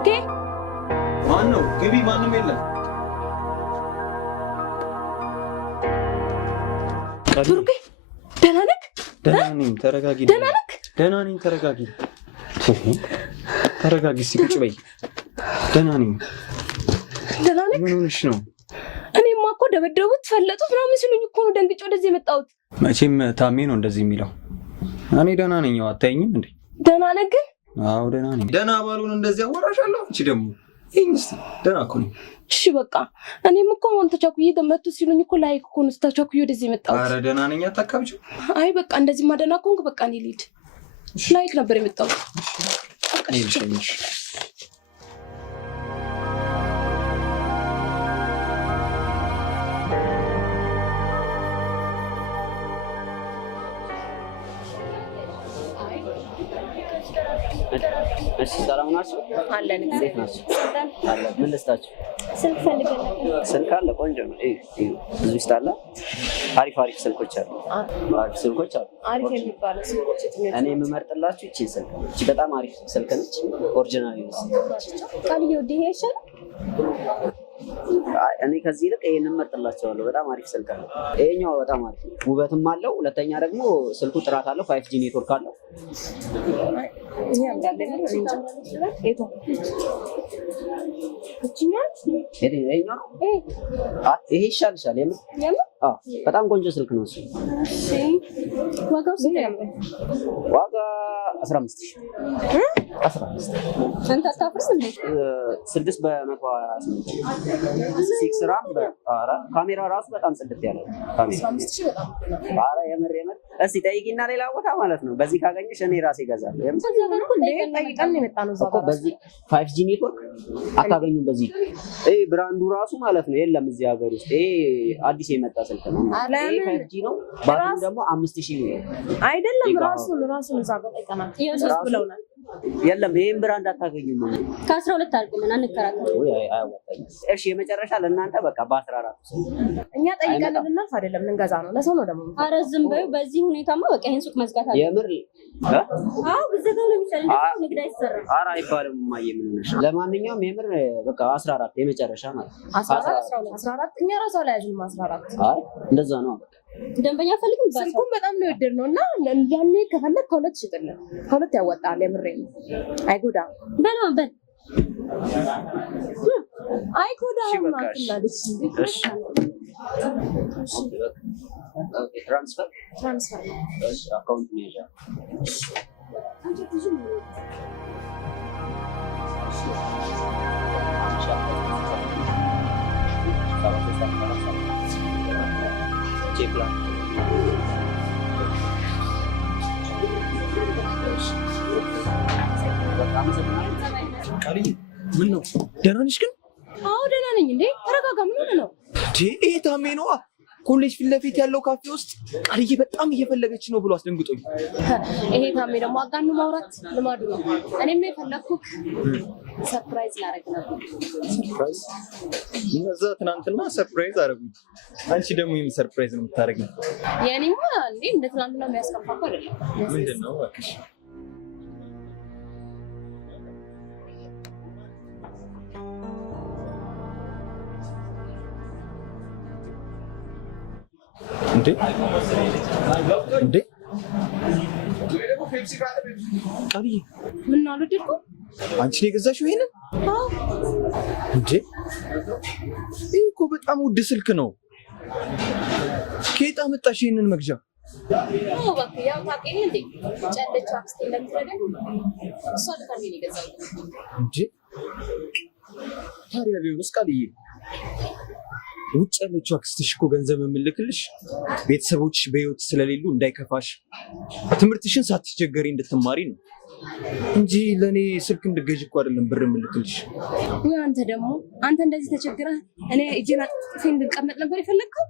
ብሩኬ ማን ነው? ግቢ፣ ማንም የለም። ብሩኬ ደህና ነህ? ደህና ነኝ፣ ተረጋጊ። ደህና ነህ? ደህና ነኝ፣ ተረጋጊ። ተረጋጊ፣ እስኪ ቁጭ በይ። ደህና ነኝ። ደህና ነህ? ምን ሆነሽ ነው? እኔማ እኮ ደበደቡት፣ ፈለጡት ምናምን ሲሉኝ እኮ ነው ደንግጬ ወደዚህ የመጣሁት። መቼም ታሜ ነው እንደዚህ የሚለው። እኔ ደህና ነኝ። አታይኝም እንዴ? ደህና ነህ ግን? አዎ ደህና ነኝ። ደህና ባልሆን እንደዚህ አወራሻለሁ። አንቺ ደግሞ ደህና እኮ ነኝ። እሺ በቃ እኔም እኮ አሁን ተቻኩዬ መጡ ሲሉኝ እኮ ላይክ እኮ ነው ተቻኩዬ ወደዚህ የመጣሁት። ኧረ ደህና ነኝ፣ አታካብጪው። አይ በቃ እንደዚህማ ደህና ከሆንክ በቃ እኔ ልሂድ። ላይክ ነበር የመጣሁት። እኔ ልሸኝሽ። እሺ ሰላም ናችሁ? አለን። እንዴት ናችሁ? አለ። ምን ልስጣችሁ? ስልክ ፈልገን ነበር። ስልክ አለ፣ ቆንጆ ነው። ብዙ ውስጥ አለ። አሪፍ ስልኮች አሉ። አሪፍ ስልኮች አሉ። አሪፍ የሚባለው ስልኮች የትኛው? እኔ የምመርጥላችሁ እቺ ስልክ ነው። እቺ በጣም አሪፍ ስልክ ነች። ኦሪጂናል ነው። ቃልዬ ወደ ይሄ ይሻላል። እኔ ከዚህ ይልቅ ይሄንን መርጥላቸዋለሁ። በጣም አሪፍ ስልክ ነው ይሄኛው። በጣም አሪፍ ውበትም አለው። ሁለተኛ ደግሞ ስልኩ ጥራት አለው። 5G ኔትወርክ አለው። ይሄ አምዳለ ነው እንጂ ኤቶ ይሄኛው ይሄ ይሻልሻል። የምን በጣም ቆንጆ ስልክ ነው እሱ። እሺ ዋጋው ስንት ነው? ዋጋ 15000 አንተ አታፍርስ እንዴ? 6 በ128 6 ራም ካሜራ ራሱ በጣም ጽድት ያለ ካሜራ 15000 በጣም ኧረ የምር እስቲ ጠይቂና ሌላ ቦታ ማለት ነው። በዚህ ካገኘሽ እኔ ራሴ እገዛለሁ። ጠይቀን የመጣ ነው እኮ በዚህ 5G ኔትወርክ አታገኙም። በዚህ ብራንዱ ራሱ ማለት ነው የለም እዚህ ሀገር ውስጥ። ይሄ አዲስ የመጣ ስልክ ነው። ይሄ 5G ነው። ባትሪ ደግሞ 5000 አይደለም። ራሱን እዛ ጋር ጠይቀናል ብለውናል። የለም ይሄን ብራንድ አታገኙም። ከ12 አድርገን አንከራከር። እሺ የመጨረሻ ለእናንተ በቃ በ14 እኛ ጠይቀን ልናልፍ አይደለም ልንገዛ ነው። ለሰው ነው ደግሞ። ኧረ ዝም በይው። በዚህ ሁኔታማ በቃ ይሄን ሱቅ መዝጋት አለ። የምር አዎ ብዘጋው ነው የሚሻለው። ንግድ አይሰራም። ኧረ አይባልም። ማየ ምን ነሽ? ለማንኛውም የምር በቃ 14 የመጨረሻ ማለት 14 እኛ ራሱ ላይ ያዝን 14 አይ እንደዛ ነው። ደንበኛ ፈልግም። ስልኩን በጣም ነው የወደድነው እና ያኔ ከፈለክ ከሁለት ሽጥልን። ከሁለት ያወጣል። የምሬን አይጎዳም። በል አይጎዳም ማትላለች። እሺ ትራንስፈር እሺ አካውንት ነው ያለው። አንቺ ብዙ ነው ቼፕላን ቃልዬ ምን ነው? ደህና ነሽ ግን? አዎ ደህና ነኝ። እንዴ ተረጋጋ። ምን ሆነ ነው? ይሄ ታሜ ነዋ። ኮሌጅ ፊት ለፊት ያለው ካፌ ውስጥ ቃልዬ በጣም እየፈለገች ነው ብሎ አስደንግጦኝ። ይሄ ታሜ ደግሞ አጋኑ ማውራት ልማዱ ነው። እኔም የፈለኩት ሰርፕራይዝ ላደርግ ነበር። ሰርፕራይዝ? እነዛ ትናንትና ሰርፕራይዝ አደረጉኝ። አንቺ ደግሞ ይሄን ሰርፕራይዝ ነው የምታደርጊው? የኔማ እንዴ እንደ ትናንትና የሚያስከፋ እኮ አይደለም። ምንድን ነው እባክሽ? እንዴ ቃልዬ ምን አልወደድኩም? አንቺ ነው የገዛሽው ይሄንን? አዎ እንዴ ይሄ እኮ በጣም ውድ ስልክ ነው። ከየት አመጣሽ ይሄንን መግዣ? አዎ እባክህ ያው ታውቂኝ እንዴ ጨለች አክስቴ ለምትረዳኝ እሷ ልታሚ ነው የገዛሁት። እንዴ ታዲያ ቢሆንስ ቃልዬ ውጭ ያለችው አክስትሽ እኮ ገንዘብ የምልክልሽ ቤተሰቦችሽ በህይወት ስለሌሉ እንዳይከፋሽ ትምህርትሽን ሳትቸገሪ እንድትማሪ ነው እንጂ ለኔ ስልክ እንድገዥ እኮ አይደለም ብር የምልክልሽ። ወይ አንተ ደግሞ እንደዚህ ተቸግረህ እኔ እጄን አጥፌ እንድቀመጥ ነበር የፈለግከው?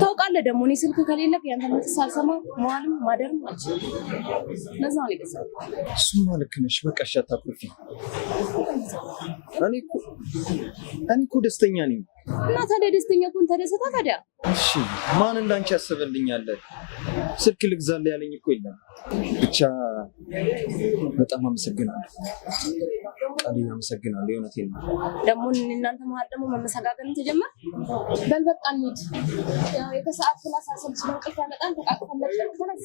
ታውቃለህ ደግሞ እኔ ስልክ ከሌለህ ያንተ መልስ ሳልሰማ መዋልም ማደርም አልችልም። ለዛ ነው የገዛሁት። እሱማ ልክ ነሽ። በቃ እሺ አታኩርፊ። እኔ እኮ ደስተኛ ነኝ። እና ታዲያ ደስተኛ ከሆንክ ተደሰታ ታዲያ። እሺ ማን እንዳንቺ ያስበልኛል? ስልክ ልግዛልህ ያለኝ እኮ የለም። ብቻ በጣም አመሰግናለሁ። ቃሌን አመሰግናለሁ። የእውነቴን ነው። ደግሞ እናንተ መሀል ደግሞ መመሰጋገን ተጀመረ። በል በቃ እንሂድ። ያው የከሰዓት ክላስ አሰልች ነው እንቅልፍ ያመጣል። ተቃቅፈን ተነስ።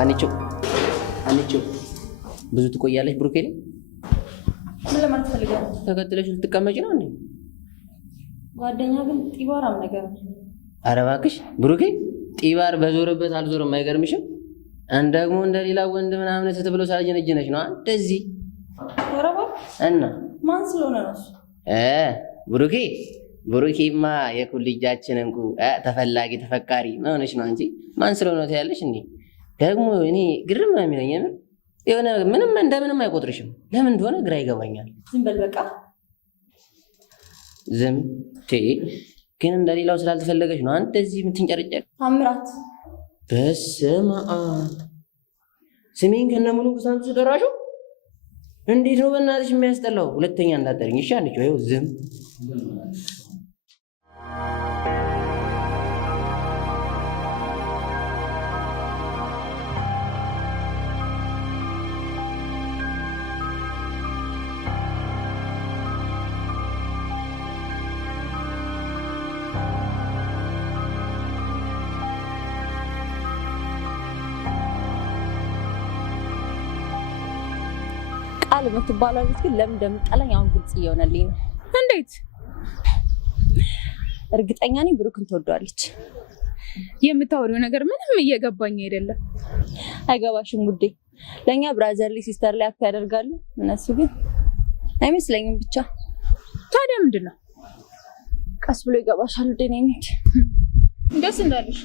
አንቺ ብዙ ትቆያለሽ ብሩኬ? ምን ለማለት ፈልገህ? ተከትለሽ ልትቀመጪ ነው እንዴ? ጓደኛ ግን ጢባራም ነገር ነው። ኧረ እባክሽ ብሩኬ፣ ጢባር በዞረበት አልዞረም። አይገርምሽም? ደግሞ እንደሌላ ወንድ ምናምን ስትብሎ ሳልጀነጀነሽ ነው እንደዚህ። ኧረ እባክህ እና ማን ስለሆነ ነው እሱ? ብሩኬማ የኩልጃችን እንቁ ተፈላጊ ተፈቃሪ ምን ሆነሽ ነው አንቺ? ማን ስለሆነ ትያለሽ እንዴ? ደግሞ እኔ ግርም ነው የሚለኝ የሆነ ምንም እንደምንም አይቆጥርሽም። ለምን እንደሆነ ግራ ይገባኛል። ዝም በል በቃ። ዝም ግን እንደሌላው ስላልተፈለገች ነው አንተ እዚህ የምትንጨረጨር። ታምራት በስመ አብ ስሜን ከነሙሉ ጉሳንቱ ስጠራሹ እንዴት ነው በእናትሽ የሚያስጠላው። ሁለተኛ እንዳጠርኝ እሺ አንቺ ይኸው ዝም ቃል የምትባለው ልጅ ግን ለምን እንደምጠላኝ አሁን ግልጽ እየሆነልኝ ነው። እንዴት? እርግጠኛ ነኝ ብሩክን ትወደዋለች። የምታወሪው ነገር ምንም እየገባኝ አይደለም። አይገባሽም ውዴ። ለእኛ ብራዘርሊ ሲስተር ላይ አክት ያደርጋሉ፣ እነሱ ግን አይመስለኝም። ብቻ ታዲያ ምንድን ነው? ቀስ ብሎ ይገባሻል ውዴ። ነኝ ደስ እንዳለሽ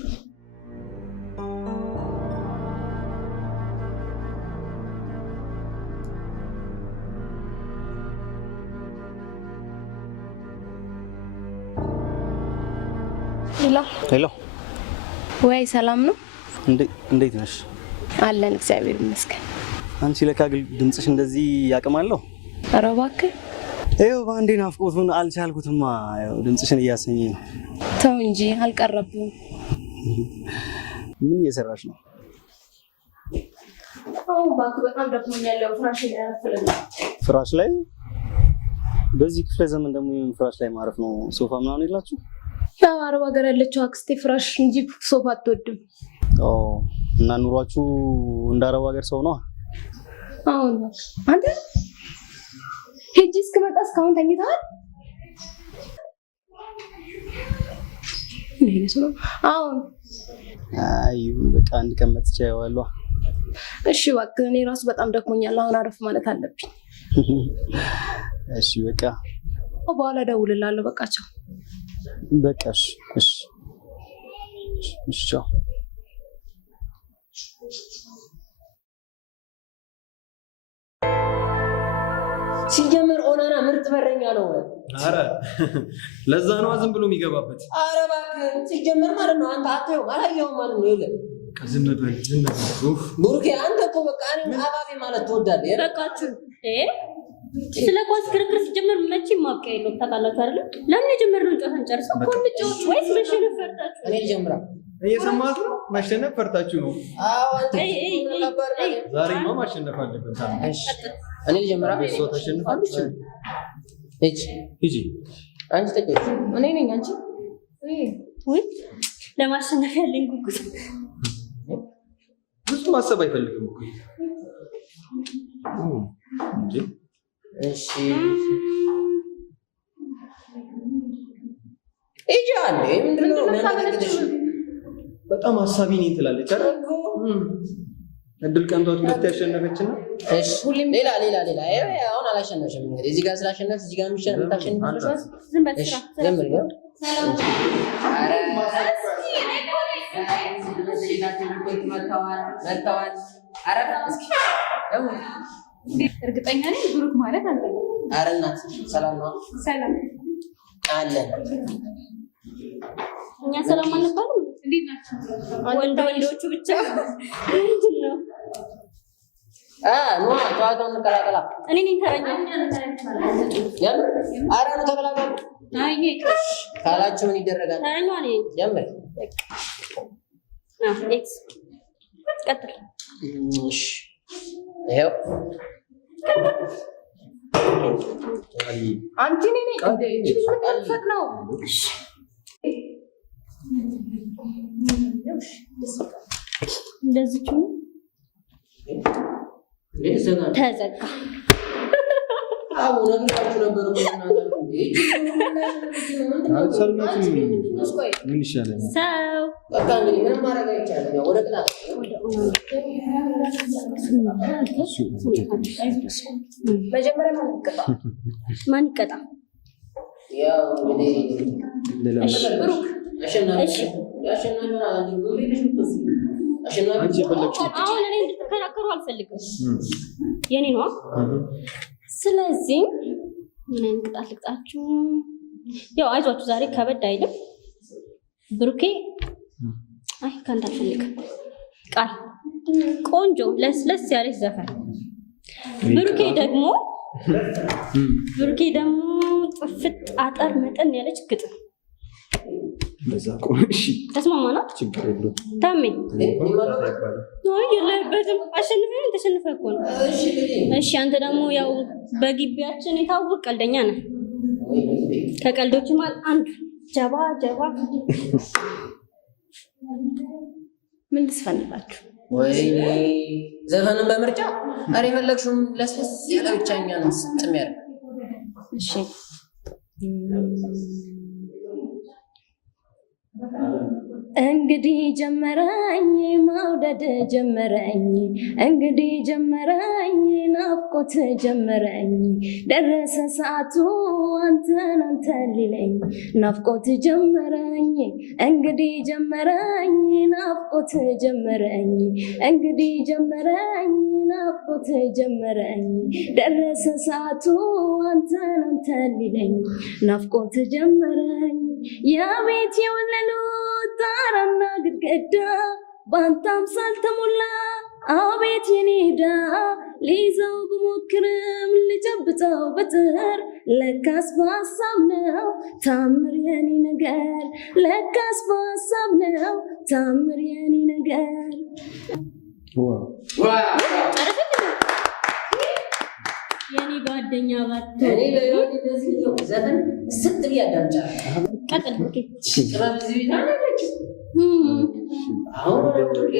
ሄሎ ወይ ሰላም ነው? እንዴት ነሽ? አለን እግዚአብሔር ይመስገን። አንቺ ለካ ድምፅሽ እንደዚህ ያቅማለሁ። ኧረ እባክህ ይኸው በአንዴ ናፍቆቱን አልቻልኩትማ። ያው ድምፅሽን እያሰኘኝ ነው። ተው እንጂ አልቀረብም። ምን እየሰራሽ ነው? አዎ እባክህ በጣም ደክሞኛል። ያው ፍራሽ ላይ አረፍኩኝ። ፍራሽ ላይ? በዚህ ክፍለ ዘመን ደግሞ ፍራሽ ላይ ማረፍ ነው? ሶፋ ምናምን የላችሁ? ያው አረብ ሀገር ያለችው አክስቴ ፍራሽ እንጂ ሶፋ አትወድም። እና ኑሯችሁ እንደ አረብ ሀገር ሰው ነው? አሁን አንተ ሄጂ እስክመጣ እስካሁን ተኝተሃል? አሁን አይ በቃ አንድ ቀን መጥቼ አየዋለሁ። እሺ እባክህ፣ እኔ ራሱ በጣም ደክሞኛል። አሁን አረፍ ማለት አለብኝ። እሺ በቃ በኋላ እደውልልሃለሁ። በቃ ቻው። በቃ እሺ ቻው። ሲጀመር ኦናና ምርጥ በረኛ ነው። አረ ለዛ ነው ዝም ብሎ የሚገባበት። አረ እባክህ ሲጀመር ማለት ነው አንተ አታየውም አላየኸውም ማለት ነው። ይለ ዝም በል ብሩኬ፣ አንተ እኮ በቃ እኔ አባቤ ማለት ትወዳለህ። የረቃችሁ ስለ ኳስ ክርክር ሲጀመር መቼም ማብቂያ የለውም። ታውቃላችሁ አይደል? ለምን የጀመርነውን ጨዋታ እንጨርሰው እኮ እንጫወት ወይስ መሸነፍ ፈርታችሁ? እኔ ልጀምራ። እየሰማት ነው። ማሸነፍ ፈርታችሁ ነው? አዎ አንተ ዛሬማ ማሸነፍ አለበት። እኔ ልጀምራ። እሷ ታሸንፋለች። ሂጂ አንቺ ተቀጭ። እኔ ነኝ አንቺ። ወይ ለማሸነፍ ያለኝ ጉጉት ብዙ ማሰብ አይፈልግም እኮ እንዴ። እሺ እጃን ምንድነው የሚያደርግልሽ? በጣም ሀሳቢ ነኝ ትላለች አይደል? እድል ቀንቷት ሁለት ያሸነፈችና እሺ ሌላ አሁን አላሸነፍሽም። እንግዲህ እዚህ ጋር ስላሸነፍሽ እዚህ ጋር የምታሸንፊው ዝም በል ስራ ጀምር ነው። አረ መተዋል። አረ እስኪ እርግጠኛ ነኝ ብሩክ ማለት አንተ ነው። አረ እናት ሰላም ነው? ሰላም አለን። እኛ ሰላም አንባልም። እንዴት ናችሁ? ወንዶቹ ብቻ ምንድን ነው? ኖ ጨዋታውን እንቀላቀላ። እኔ ነኝ ተረኛ። ጀምር። ኧረ ነው ተቀላቀሉ። ካላችሁ ምን ይደረጋል? ተረኛ ነኝ። ጀምር። ኤክስ ቀጥል። እሺ ይኸው አንቺ ነኝ ነው እንደዚህ ተዘጋ። አዎ ነግራችሁ ነበር ምን ይሻላል? ሰው በቃ እንግዲህ ምንም ማድረግ አይቻልም። ያው ወደ ቅጣት መጀመሪያ ማን ይቀጣ? ያው እንግዲህ ብሩክ አሸናፊ አሁን እኔ እንድትከራከሩ አልፈልግም። የኔ ነው። ስለዚህ ምን አይነት ቅጣት ልቅጣችሁ? ያው አይዟችሁ ዛሬ ከበድ አይልም። ብሩኬ አይ ካንተ አልፈልግም። ቃል ቆንጆ ለስለስ ያለች ዘፈን። ብሩኬ ደግሞ ጥፍጥ አጠር መጠን ያለች ግጥም። በዛ ቆንሽ ተስማማና ችግር የለውም። ታሜ አይ የለበትም። አሸንፈን ተሸንፈ እኮ ነው። እሺ አንተ ደግሞ ያው በግቢያችን የታወቅ ቀልደኛ ነህ። ከቀልዶች ማለት አንዱ ጀባ ምን ልስፈንላችሁ? ወይኔ ዘፈንን በምርጫ አሬ የፈለግሽውን ለስለስ ያለ ብቻኛን ስጥም ያለ እሺ እንግዲህ ጀመረኝ መውደድ ጀመረኝ እንግዲህ ጀመረኝ ናፍቆት ጀመረኝ ደረሰ ሰዓቱ አንተን ሊለኝ ናፍቆት ጀመረኝ እንግዲህ ጀመረኝ ናፍቆት ጀመረኝ እንግዲህ ጀመረኝ ናፍቆት ጀመረኝ ደረሰ ሰዓቱ አንተን ሊለኝ ናፍቆት ጀመረኝ የቤት የወለሉ ጣራና ግድግዳ በአንተ አምሳል ተሞላ አቤት የኔ ዕዳ ሊይዘው ብሞክርም ልጨብጠው በጥር ለካስ በሀሳብ ነው ታምር የኔ ነገር ለካስ በሀሳብ ነው ታምር የኔ ነገር። የኔ ጓደኛ ባቶ እኔ በህይወት እንደዚህ ዘፈን ስትል ያዳምጫል። ቀጥል ብሩኬ። ጥበብ እዚህ ቤት አለች። አሁን ወደ ብሩኬ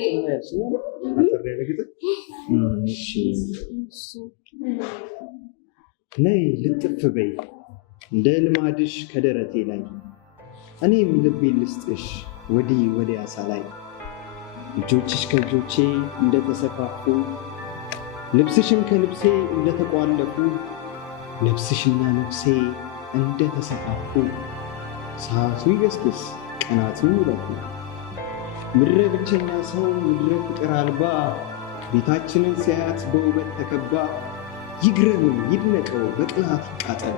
ነይ ልጥፍ በይ እንደ ልማድሽ ከደረቴ ላይ እኔም ልቤን ልስጥሽ ወዲህ ወዲያ ሳላይ እጆችሽ ከእጆቼ እንደተሰፋፉ ልብስሽም ከልብሴ እንደተቋለፉ ነፍስሽና ነፍሴ እንደተሰፋፉ ሰዓቱ ይገስግስ ቀናቱ ይለፉ ምድረ ብቸኛ ሰው ምድረ ፍቅር አልባ ቤታችንን ሲያያት በውበት ተከባ ይግረም ይድነቀው በቅናት ይቃጠል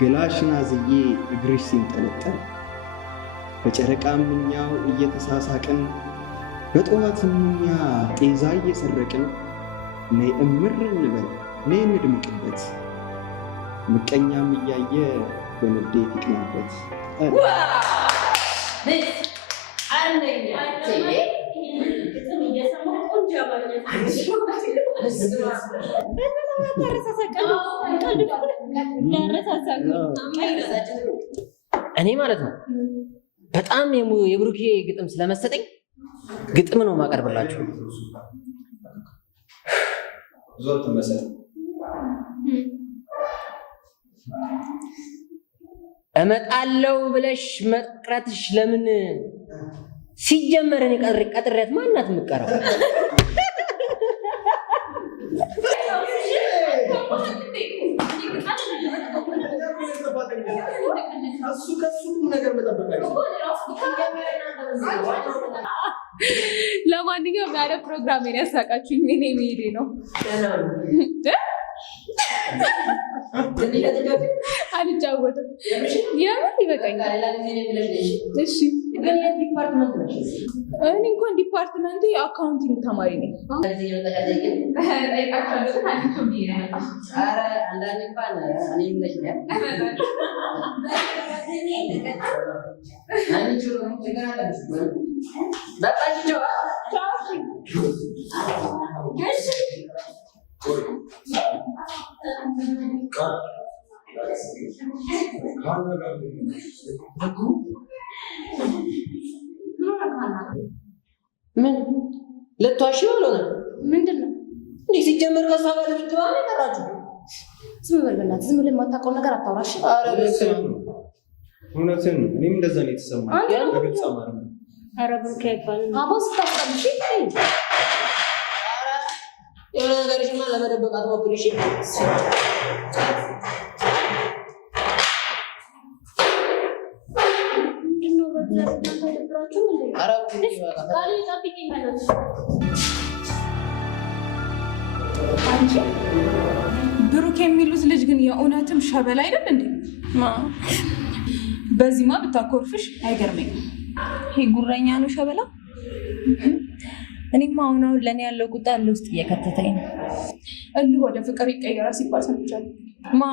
ገላሽን አዝዬ እግርሽ ሲንጠለጠል በጨረቃም እኛው እየተሳሳቅን በጠዋት እኛ ጤዛ እየሰረቅን ነይ እምር እንበል ነይ እንድምቅበት ምቀኛም እያየ በንዴት ይቅናበት። እኔ ማለት ነው በጣም የብሩኬ ግጥም ስለመሰጠኝ ግጥም ነው ማቀርብላችሁ። እመጣለሁ ብለሽ መቅረትሽ ለምን ሲጀመር እኔ ቀጥሬያት ማናት የምትቀረው? ለማንኛውም ያለ ፕሮግራም ያሳቃችሁኝ እኔ መሄዴ ነው። አልጫወትም። የምን ይበቃኛል። እሺ እኔ እንኳን ዲፓርትመንቴ አካውንቲንግ ተማሪ ነኝ። ምን ልትዋሺ ብሎ ነው? ምንድን ነው እንዲህ ሲጀመር ከሷ ጋር ልትገባ ነው የጠራችሁ? ዝም በል በእናትህ፣ ዝም ብለህ የማታውቀው ነገር አታውራሽ። እውነትን ነው። እኔም እንደዛ ነው የተሰማኝ። በግልጽ አማርኛ ኧረ ብሩኬ አይባልም። አቦ ስታስጠምሽ የሆነ ነገርሽማ ለመደበቅ አትሞክሪ። እሺ ምንድነው በእግዚአብሔር ተደብራችሁ ምን ላይ ኧረ ቃል ጠብቂኝ ማለት አንቺ ብሩክ የሚሉት ልጅ ግን የእውነትም ሸበል አይደል እንዴ? በዚህማ ብታኮርፍሽ አይገርመኝም። ይሄ ጉረኛ ነው ሸበላ። እኔማ አሁን ለእኔ ያለው ቁጣ ያለ ውስጥ እየከተተኝ ነው። እልህ ወደ ፍቅር ይቀየራል ሲባል ሰምቻለሁ። ማ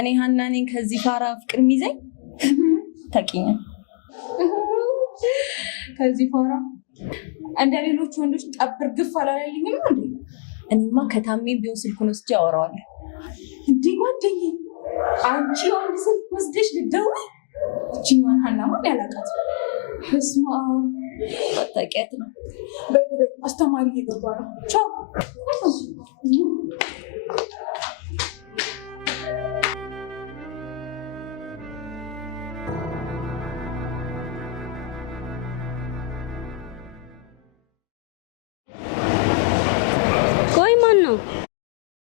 እኔ ሀና ነኝ ከዚህ ፋራ ፍቅር የሚይዘኝ? ታውቂኝ ከዚህ ፋራ እንደ ሌሎች ወንዶች ጠብር ግፍ አላለልኝም እንዴ? እኔማ ከታሜም ቢሆን ስልኩን ወስጄ አወራዋለሁ። እንዴ ጓደኛዬ፣ አንቺ የወንድ ስልክ ወስደሽ ልትደውይ? እችኛዋን ሀና ማን ያላቃት? በስመ አብ መታወቂያት ነው። አስተማሪ እየገባ ነው። ቻው። ቆይ ማን ነው?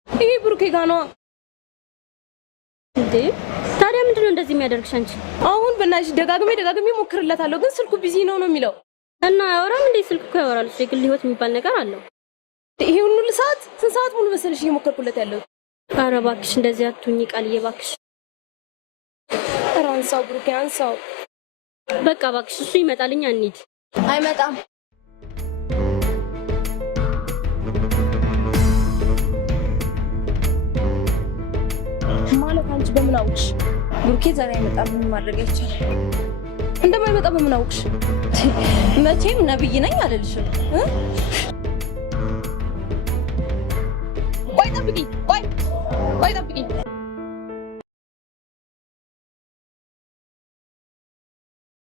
ይሄ ብሩኬ ጋ ነዋ። እንዴ ታዲያ ምንድን ነው እንደዚህ የሚያደርግሽ አንቺ? አሁን በእናትሽ ደጋግሜ ሞክርለታለሁ፣ ግን ስልኩ ቢዚ ነው የሚለው። እና አያወራም እንዴ? ስልኩ እኮ ያወራል። የግል ህይወት የሚባል ነገር አለው። ይሄ ሁሉ ሰዓት ስንት ሰዓት ሙሉ መሰለሽ እየሞከርኩለት ያለው? ኧረ እባክሽ እንደዚህ አትሁኚ ቃልዬ እባክሽ። ኧረ አንሳው ብሩኬ አንሳው። በቃ እባክሽ እሱ ይመጣልኛ እንሂድ። አይመጣም። ማለት አንቺ በምን አውቅሽ? ብሩኬ ዛሬ አይመጣም። ምን ማድረግ አይቻልም። እንደማይመጣ በምን አውቅሽ? መቼም ነብይ ነኝ አልልሽም። ቆይ ጠብቂኝ።